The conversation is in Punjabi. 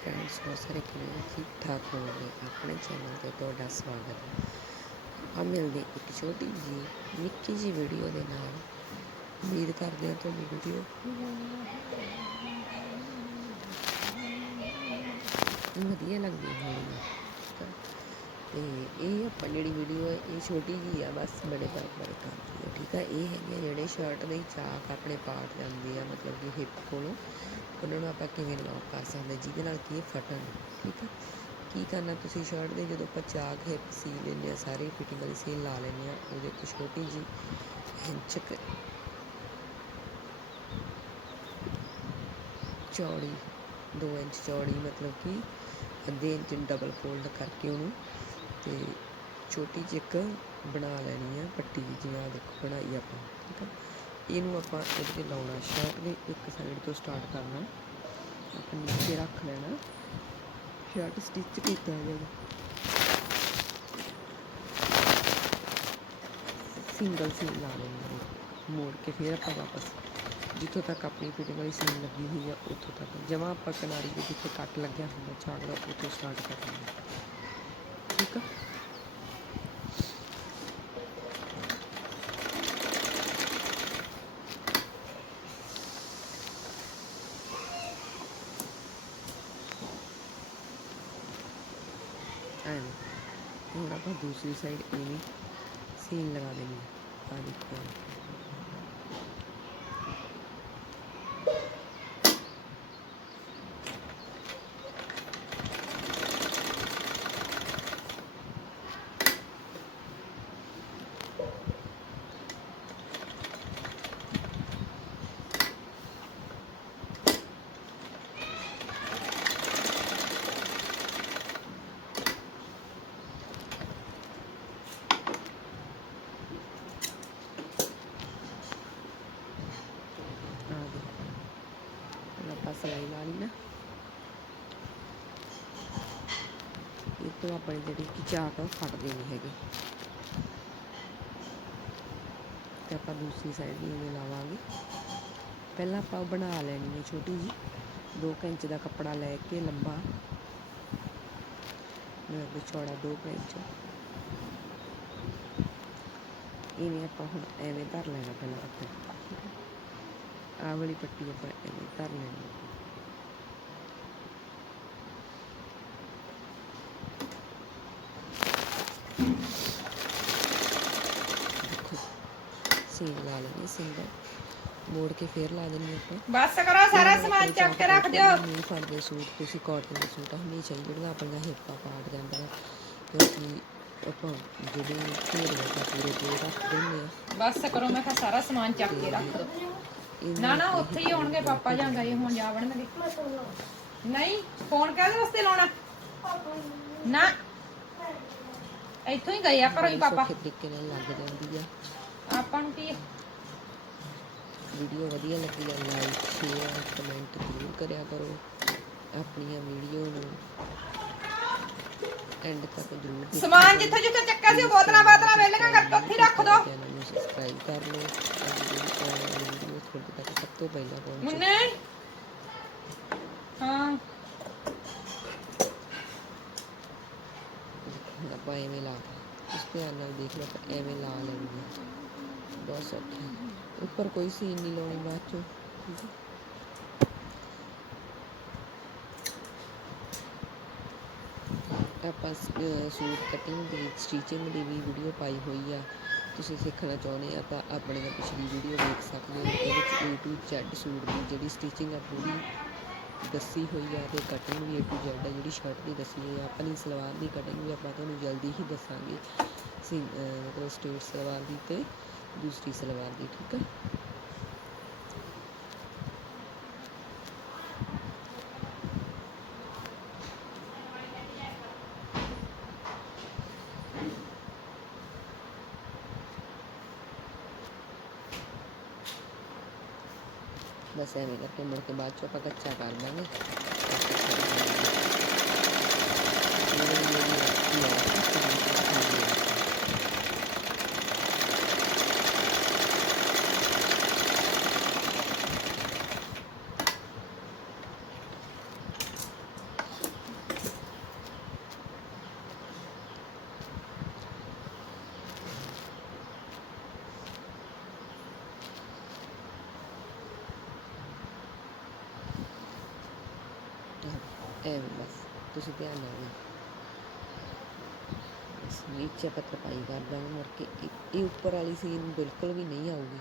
ਫਰੈਂਡਸ ਬਹੁਤ ਸਾਰੇ ਕਿਵੇਂ ਠੀਕ ਠਾਕ ਹੋਵੋਗੇ ਆਪਣੇ ਚੈਨਲ ਤੇ ਤੁਹਾਡਾ ਸਵਾਗਤ ਹੈ। ਆਪਾਂ ਮਿਲਦੇ ਇੱਕ ਛੋਟੀ ਜੀ ਨਿੱਕੀ ਜੀ ਵੀਡੀਓ ਦੇ ਨਾਲ। ਉਮੀਦ ਕਰਦੇ ਹਾਂ ਤੁਹਾਡੀ ਵੀਡੀਓ ਵਧੀਆ ਲੱਗਦੀ ਹੋਣੀ ਤੇ ਇਹ ਆਪਾਂ ਜਿਹੜੀ ਵੀਡੀਓ ਹੈ, ਇਹ ਛੋਟੀ ਜੀ ਆ, ਬਸ ਬੜੇ ਬਰਾਬਰ ਕਰਦੀ ਹੈ ਠੀਕ ਆ? ਇਹ ਹੈਗੇ ਆ ਜਿਹੜੇ ਸ਼ਰਟ ਦੇ ਚਾਕ ਆਪਣੇ ਪਾਰਟ ਜਾਂਦੇ ਆ, ਮਤਲਬ ਕਿ ਹਿੱਪ ਕੋਲੋਂ। ਉਹਨਾਂ ਨੂੰ ਆਪਾਂ ਕਿਵੇਂ ਲੌਕ ਕਰ ਸਕਦੇ ਜਿਹਦੇ ਨਾਲ ਕੀ ਫਟਣ, ਠੀਕ ਆ? ਕੀ ਕਰਨਾ ਤੁਸੀਂ ਸ਼ਰਟ ਦੇ? ਜਦੋਂ ਆਪਾਂ ਚਾਕ ਹਿੱਪ ਸੀ ਲੈਂਦੇ ਆ, ਸਾਰੇ ਫਿਟਿੰਗ ਵਾਲੀ ਸੀ ਲਾ ਲੈਂਦੇ ਆ, ਉਹਦੇ ਇੱਕ ਛੋਟੀ ਜੀ ਇੰਚ ਚੌੜੀ 2 ਇੰਚ ਚੌੜੀ ਮਤਲਬ ਕਿ ਅੱਧੇ ਇੰਚ ਡਬਲ ਫੋਲਡ ਕਰਕੇ ਉਹਨੂੰ ਤੇ ਛੋਟੀ ਜਿਹੀ ਇੱਕ ਬਣਾ ਲੈਣੀ ਆ ਪੱਟੀ ਜਿਵੇਂ ਆ ਦੇਖੋ ਬਣਾਈ ਆਪਾਂ, ਠੀਕ ਆ? ਇਹਨੂੰ ਆਪਾਂ ਇਹਦੇ ਤੇ ਲਾਉਣਾ ਸ਼ਰਟ ਦੇ ਇੱਕ ਸਾਈਡ ਤੋਂ ਸਟਾਰਟ ਕਰਨਾ, ਆਪਾਂ ਨੀਚੇ ਰੱਖ ਲੈਣਾ ਸ਼ਰਟ ਸਟਿਚ ਕੀਤਾ ਜਾਏਗਾ ਸਿੰਗਲ ਸੀਨ ਲਾ ਲੈਣੀ ਮੋੜ ਕੇ ਫਿਰ ਆਪਾਂ ਵਾਪਸ, ਜਿੱਥੋਂ ਤੱਕ ਆਪਣੀ ਫਿਟਿੰਗ ਵਾਲੀ ਸੀਨ ਲੱਗੀ ਹੋਈ ਆ, ਉੱਥੋਂ ਤੱਕ। ਜਮਾਂ ਆਪਾਂ ਕਿਨਾਰੀ ਦੇ ਜਿੱਥੇ ਕੱਟ ਲੱਗਿਆ ਹੁੰਦਾ ਚਾਗੜਾ ਉੱਥੋਂ ਸਟਾਰਟ ਕਰਨਾ। किसी का दूसरी साइड ये सीन लगा देंगे। ਆਪਾਂ ਸਲਾਈ ਲਾ ਲਈ ਨਾ। ਇਹ ਤੋਂ ਆਪਣੀ ਜਿਹੜੀ ਕਿ ਚਾਕ ਆ ਉਹ ਫਟਦੇ ਨਹੀਂ ਹੈਗੇ। ਤੇ ਆਪਾਂ ਦੂਸਰੀ ਸਾਈਡ ਵੀ ਇਵੇਂ ਲਾਵਾਂਗੇ। ਪਹਿਲਾਂ ਆਪਾਂ ਬਣਾ ਲੈਣੀ ਹੈ ਛੋਟੀ ਜੀ 2 ਇੰਚ ਦਾ ਕੱਪੜਾ ਲੈ ਕੇ ਲੰਬਾ। ਮੇਰੇ ਚੌੜਾ 2 ਇੰਚ। ਇਵੇਂ ਆਪਾਂ ਹੁਣ ਐਵੇਂ ਧਰ ਲੈਣਾ ਪਹਿਲਾਂ ਆਪਾਂ ਆਹ ਵਾਲੀ ਪੱਟੀ ਆਪਾਂ ਐਵੇਂ ਧਰ ਲੈਣੀ ਸੀਨ ਲਾ ਲੈਣੀ ਸਿੰਗਲ ਮੋੜ ਕੇ ਫੇਰ ਲਾ ਦੇਣੀ ਆਪਾਂ ਬਸ ਕਰੋ ਸਾਰਾ ਸਮਾਨ ਚੱਕ ਕੇ ਰੱਖ ਦਿਓ ਨਹੀਂ ਫੜਦੇ ਸੂਟ ਤੁਸੀਂ ਕਾਟਨ ਦੇ ਸੂਟ ਹਮੇਸ਼ਾ ਹੀ ਜਿਹੜੀਆਂ ਆਪਣੀਆਂ ਹਿੱਪਾਂ ਪਾਟ ਜਾਂਦੀਆਂ ਕਿਉਂਕਿ ਆਪਾਂ ਜਿਹੜੇ ਢੇਰ ਦਾ ਪੂਰੇ ਪੂਰੇ ਰੱਖ ਦਿੰਦੇ ਆ ਬਸ ਕਰੋ ਮੈਂ ਕਿਹਾ ਸਾਰਾ ਸਮਾਨ ਚੱਕ ਕੇ ਰੱਖ ਦਿਓ ਇਹਨੂੰ ਨਾ ਨਾ ਉੱਥੇ ਹੀ ਹੋਣਗੇ ਪਾਪਾ ਜਾਂਦਾ ਇਹ ਹੁਣ ਜਾਵਣਗੇ ਨਹੀਂ ਫੋਨ ਕਾਹਦੇ ਵਾਸਤੇ ਲਾਉਣਾ ਨਾ ਇੱਥੋਂ ਹੀ ਗਏ ਆ ਪਰ ਹੀ ਪਾਪਾ ਸੌਖੇ ਤਰੀਕੇ ਨਾਲ ਲੱਗ ਜਾਂਦੀ ਆ ਆਪਾਂ ਨੂੰ ਕੀ ਹੈ? ਵੀਡੀਓ ਵਧੀਆ ਲੱਗੀ ਤਾਂ ਲਾਈਕ ਸ਼ੇਅਰ ਕਮੈਂਟ ਜ਼ਰੂਰ ਕਰਿਆ ਕਰੋ ਆਪਣੀਆਂ ਵੀਡੀਓ ਨੂੰ ਐਂਡ ਤੱਕ ਜ਼ਰੂਰ ਦੇਖਿਆ ਸਮਾਨ ਜਿੱਥੇ ਜਿੱਥੇ ਚੱਕਿਆ ਸੀ ਉਹ ਬੋਤਲਾਂ ਬਾਤਲਾਂ ਵੇਲੀਆਂ ਕਰਕੇ ਉੱਥੇ ਹੀ ਰੱਖ ਦਿਓ ਚੈਨਲ ਨੂੰ ਸਬਸਕ੍ਰਾਈਬ ਕਰ ਲਓ ਤਾਂ ਕਿ ਜਿਹੜੀ ਆਉਣ ਵਾਲੀ ਵੀਡੀਓ ਤੁਹਾਡੇ ਤੱਕ ਸਭ ਤੋਂ ਪਹਿਲਾਂ ਪਹੁੰਚੇ ਮੁੰਨੇ ਹਾਂ ਹੁਣ ਆਪਾਂ ਐਵੇਂ ਲਾ ਤਾ ਇਸ ਧਿਆਨ ਨਾਲ ਦੇਖ ਲਓ ਆਪਾਂ ਐਵੇਂ ਲਾ ਲੈਣੀ ਹੈ ਬਹੁਤ ਸੌਖੀ ਉੱਪਰ ਕੋਈ ਸੀਨ ਨਹੀਂ ਲਾਉਣੀ ਬਾਅਦ ਚੋਂ। ਠੀਕ ਹੈ ਆਪਾਂ ਸ- ਸੂਟ ਕਟਿੰਗ ਦੀ ਸਟਿਚਿੰਗ ਦੀ ਵੀ ਵੀਡੀਓ ਪਾਈ ਹੋਈ ਆ। ਤੁਸੀਂ ਸਿੱਖਣਾ ਚਾਹੁੰਦੇ ਆ ਤਾਂ ਆਪਣੇ ਪਿਛਲੀ ਵੀਡੀਓ ਦੇਖ ਸਕਦੇ ਹੋ। ਉਹਦੇ ਵਿੱਚ A to Z ਸੂਟ ਦੀ ਜਿਹੜੀ ਸਟਿਚਿੰਗ ਆ, ਪੂਰੀ ਦੱਸੀ ਹੋਈ ਆ ਤੇ ਕਟਿੰਗ ਵੀ A to Z ਆ, ਜਿਹੜੀ ਸ਼ਰਟ ਦੀ ਦੱਸੀ ਹੋਈ ਆ। ਆਪਣੀ ਸਲਵਾਰ ਦੀ ਕਟਿੰਗ ਵੀ ਆਪਾਂ ਤੁਹਾਨੂੰ ਜਲਦੀ ਹੀ ਦੱਸਾਂਗੇ। ਸੀ ਮਤਲਬ ਸਟੇਟ ਸਲਵਾਰ ਦੀ ਤੇ दूसरी सलवार दी, ठीक है? बस ऐसे करके मुड़ के बाद चौपा कच्चा कर देंगे। ਐਵੇਂ ਬਸ ਤੁਸੀਂ ਧਿਆਨ ਨਾਲ ਵੀ ਇਸ ਨੀਚੇ ਆਪਾਂ ਤਰਪਾਈ ਕਰ ਦਾਂਗੇ ਮੁੜ ਕੇ ਇਹ ਉੱਪਰ ਵਾਲੀ ਸੀਨ ਬਿਲਕੁਲ ਵੀ ਨਹੀਂ ਆਊਗੀ